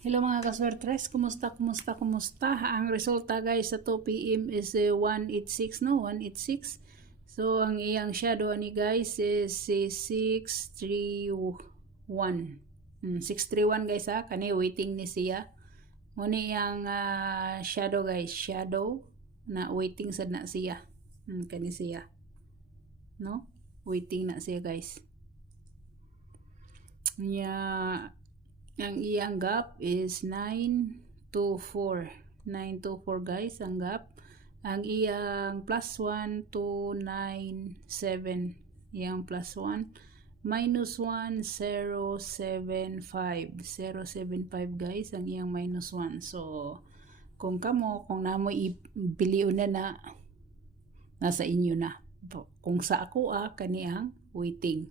Hello mga kaswertres, kumusta? Ang resulta guys sa 2 PM is 186 no, 186. So ang iyang shadow ni guys is 631. 631 guys ha, kani waiting ni siya. Muna iyang shadow guys, shadow na waiting sad na siya. Kani siya. No? Waiting na siya guys. Ang iyang gap is 924. 924 guys ang gap. Ang iyang plus 1 to 97. Iyang plus 1. Minus 1, 075. 075 guys ang iyang minus 1. So, kung namo ipiliun na nasa inyo na. Kung sa ako kani ang waiting.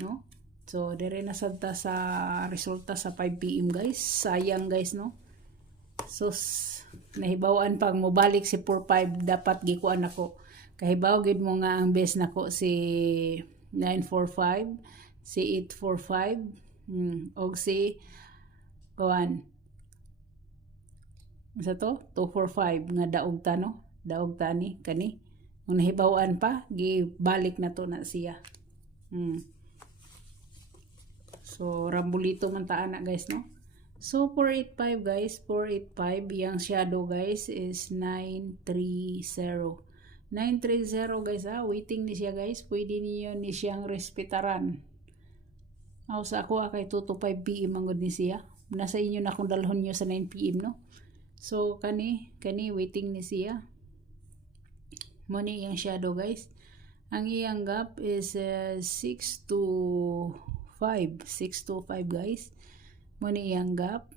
No? So, dire na sadta sa resulta sa 5 PM guys. Sayang guys, no? So, nahibawaan pang mobalik si 45 dapat gikuan ako. Kahibaw gid mo nga ang best nako si 945, si 845, og si kuan. Sa to? 245 nga daog ta no? Daog tani kani. Kung nahibawaan pa, gibalik na to na siya. So, rambulito man taan na guys, no? So, 485 guys, 485. Yung shadow guys is 930. 930 guys waiting ni siya guys. Pwede niyo ni siyang respetaran. Sa ako kay 2 to 5 PM ang ni siya. Nasa inyo na kung dalhon niyo sa 9 PM, no? So, kani waiting ni siya. Muna yung shadow guys. Ang iyang gap is 6 to 5 guys. Muna iyang gap.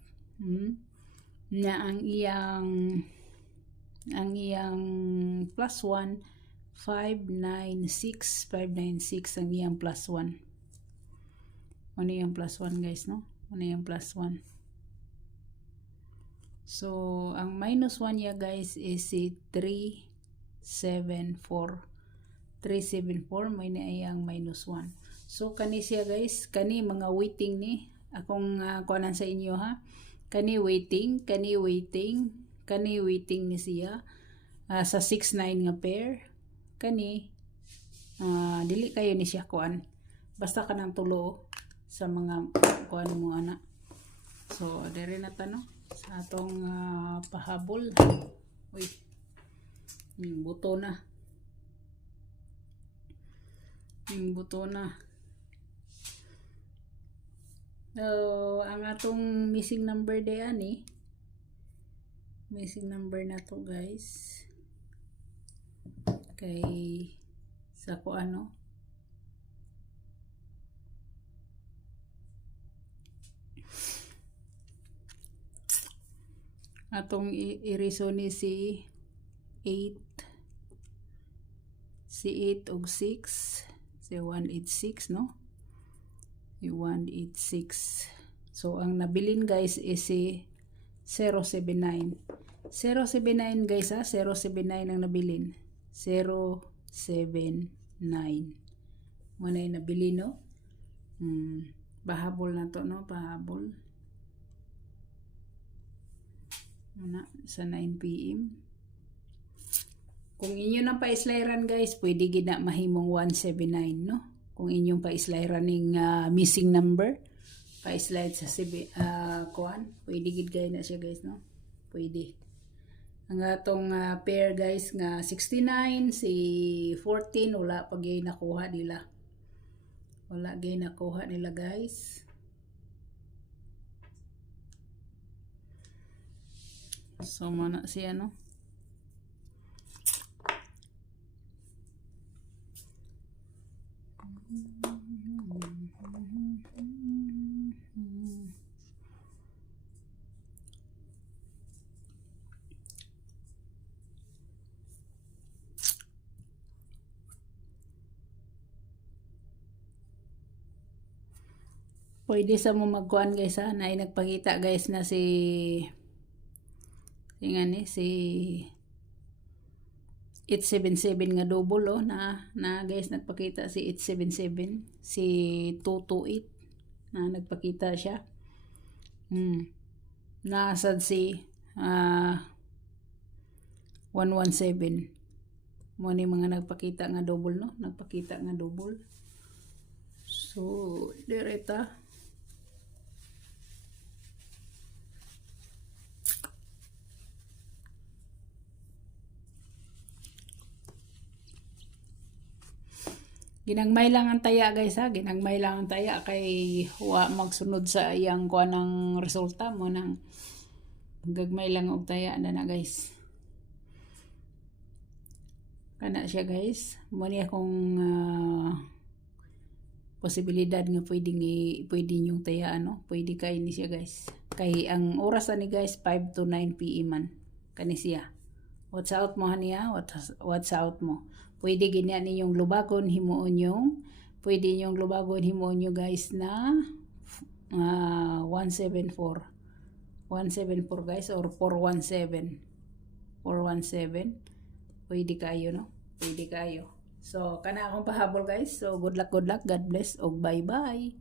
Na ang iyang plus 1 596 ang iyang plus 1. Muna iyang plus 1 guys, no? Muna iyang plus 1. So ang minus 1 niya guys is 374. 374 may na iyang minus 1. So kani siya guys, kani mga waiting ni akong kuanan sa inyo ha. Kani waiting ni siya sa 69 nga pair. Kani dili kayo ni siya kuan. Basta kanang tulo sa mga kuan mo ana. So dire na ta no sa atong pahabol. Uy. Buto na. Buto na. Ang atong missing number diyan missing number na to guys kay sa ko ano atong iriso ni si 8 og 6 si 186 no. 186. So ang nabilin guys is si 079. 079 guys 079 ang nabilin. 079. Muna yung nabili no. Pahabol na to no, pahabol. Muna sa 9 PM. Kung inyo nang pa-sliran guys, pwede gid na mahimong 179 no. Kung inyong pa-slide ning missing number, pa-slide sa kuan, pwede gid gay na siya guys no. Pwede. Ang atong pair guys nga 69 si 14 wala pa gay nakuha nila. Wala gay nakuha nila guys. So mana siya no. Pwede sa mo magkuan guys na nagpakita guys na si 877 nga double na guys nagpakita si 877, si 228 na nagpakita siya. nasad si 117. Mo ni mga nagpakita nga double, no? Nagpakita nga double. So, direta. Ginagmay lang ang taya guys ha. Ginagmay lang ang taya kay wa magsunod sa iyang kuha ng resulta mo nang gagmay lang og taya na guys. Kana siya guys. Muna akong posibilidad nga pwede yung taya ano. Pwede kay ni siya guys. Kay ang oras ni guys 5 to 9 PM man. Kani siya. What's out mo niya? What's out mo? Pwede ganyan ninyong lubagon himuon yung guys na 174. 174 guys or 417. 417. Pwede kayo, no? Pwede kayo. So, kana akong pahabol guys. So, good luck. God bless. Og bye-bye.